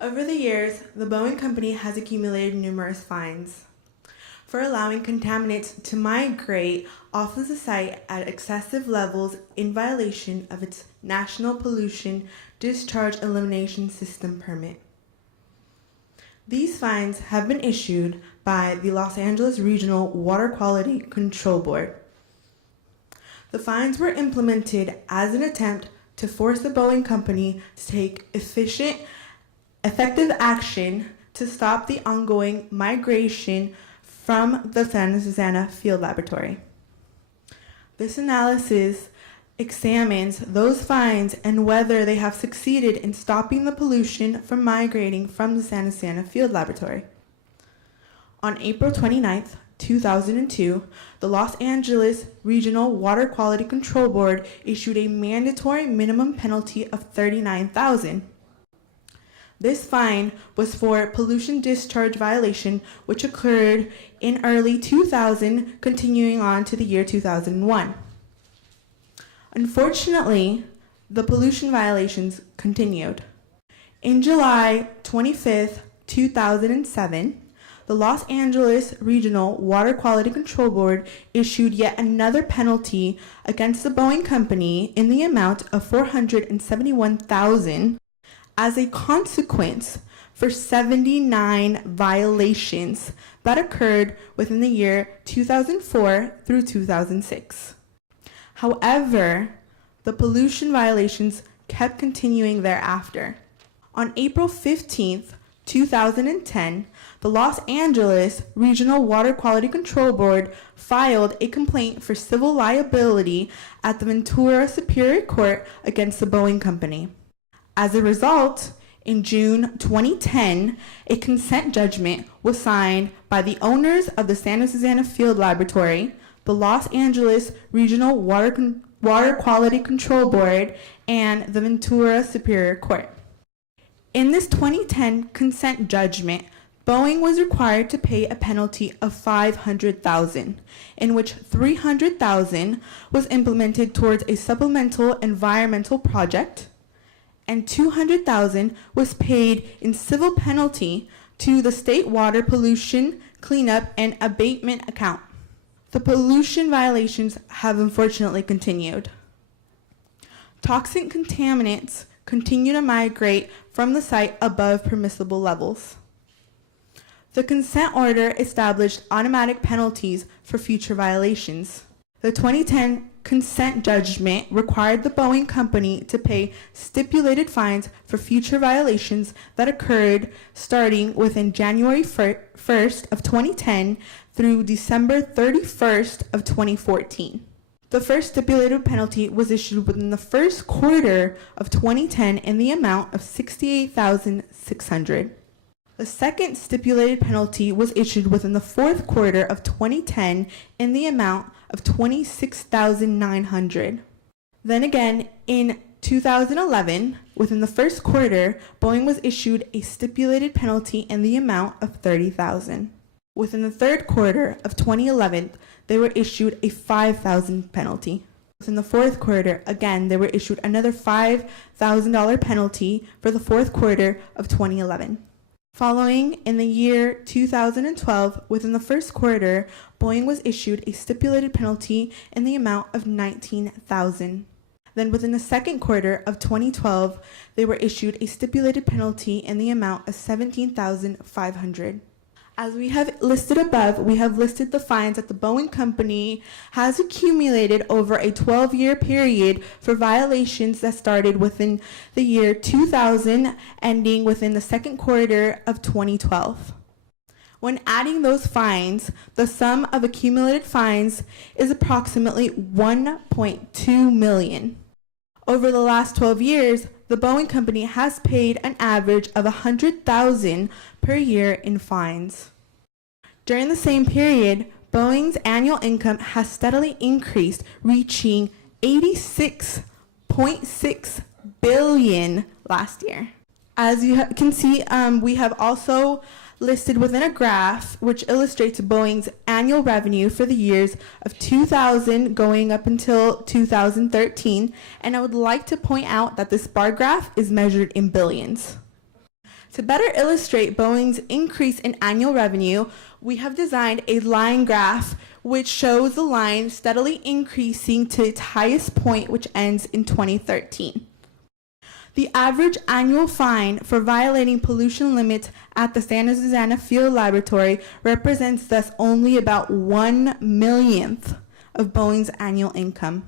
Over the years, the Boeing Company has accumulated numerous fines for allowing contaminants to migrate off of the site at excessive levels in violation of its National Pollution Discharge Elimination System permit. These fines have been issued by the Los Angeles Regional Water Quality Control Board. The fines were implemented as an attempt to force the Boeing Company to take effective action to stop the ongoing migration from the Santa Susana Field Laboratory. This analysis examines those fines and whether they have succeeded in stopping the pollution from migrating from the Santa Susana Field Laboratory. On April 29, 2002, the Los Angeles Regional Water Quality Control Board issued a mandatory minimum penalty of $39,000. This fine was for pollution discharge violation, which occurred in early 2000, continuing on to the year 2001. Unfortunately, the pollution violations continued. In July 25, 2007, the Los Angeles Regional Water Quality Control Board issued yet another penalty against the Boeing Company in the amount of $471,000 as a consequence for 79 violations that occurred within the year 2004 through 2006. However, the pollution violations kept continuing thereafter. On April 15, 2010, the Los Angeles Regional Water Quality Control Board filed a complaint for civil liability at the Ventura Superior Court against the Boeing Company. As a result, in June 2010, a consent judgment was signed by the owners of the Santa Susana Field Laboratory, the Los Angeles Regional Water Quality Control Board, and the Ventura Superior Court. In this 2010 consent judgment, Boeing was required to pay a penalty of $500,000, in which $300,000 was implemented towards a supplemental environmental project, and $200,000 was paid in civil penalty to the State Water Pollution Cleanup and Abatement account. The pollution violations have unfortunately continued. Toxic contaminants continue to migrate from the site above permissible levels. The consent order established automatic penalties for future violations. The 2010 consent judgment required the Boeing Company to pay stipulated fines for future violations that occurred starting within January 1st of 2010 through December 31st of 2014. The first stipulated penalty was issued within the first quarter of 2010 in the amount of $68,600. The second stipulated penalty was issued within the fourth quarter of 2010 in the amount of $26,900. Then again, in 2011, within the first quarter, Boeing was issued a stipulated penalty in the amount of $30,000. Within the third quarter of 2011, they were issued a $5,000 penalty. Within the fourth quarter, again, they were issued another $5,000 penalty for the fourth quarter of 2011. Following, in the year 2012, within the first quarter, Boeing was issued a stipulated penalty in the amount of $19,000. Then within the second quarter of 2012, they were issued a stipulated penalty in the amount of $17,500. As we have listed above, we have listed the fines that the Boeing Company has accumulated over a 12-year period for violations that started within the year 2000, ending within the second quarter of 2012. When adding those fines, the sum of accumulated fines is approximately $1.2 million. Over the last 12 years, the Boeing Company has paid an average of $100,000 per year in fines. During the same period, Boeing's annual income has steadily increased, reaching $86.6 billion last year. As you can see, we have also listed within a graph which illustrates Boeing's annual revenue for the years of 2000 going up until 2013, and I would like to point out that this bar graph is measured in billions. To better illustrate Boeing's increase in annual revenue, we have designed a line graph which shows the line steadily increasing to its highest point, which ends in 2013. The average annual fine for violating pollution limits at the Santa Susana Field Laboratory represents thus only about 1/1,000,000th of Boeing's annual income.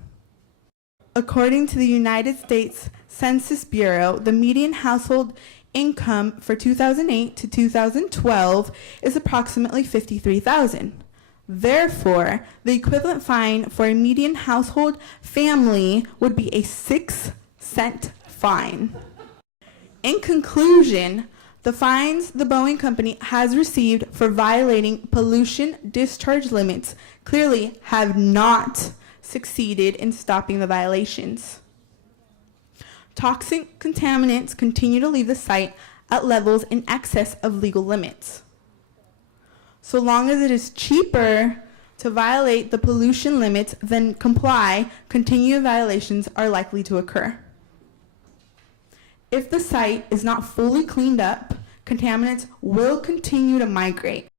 According to the United States Census Bureau, the median household income for 2008 to 2012 is approximately $53,000. Therefore, the equivalent fine for a median household family would be a 6-cent fine. In conclusion, the fines the Boeing Company has received for violating pollution discharge limits clearly have not succeeded in stopping the violations. Toxic contaminants continue to leave the site at levels in excess of legal limits. So long as it is cheaper to violate the pollution limits than comply, continued violations are likely to occur. If the site is not fully cleaned up, contaminants will continue to migrate.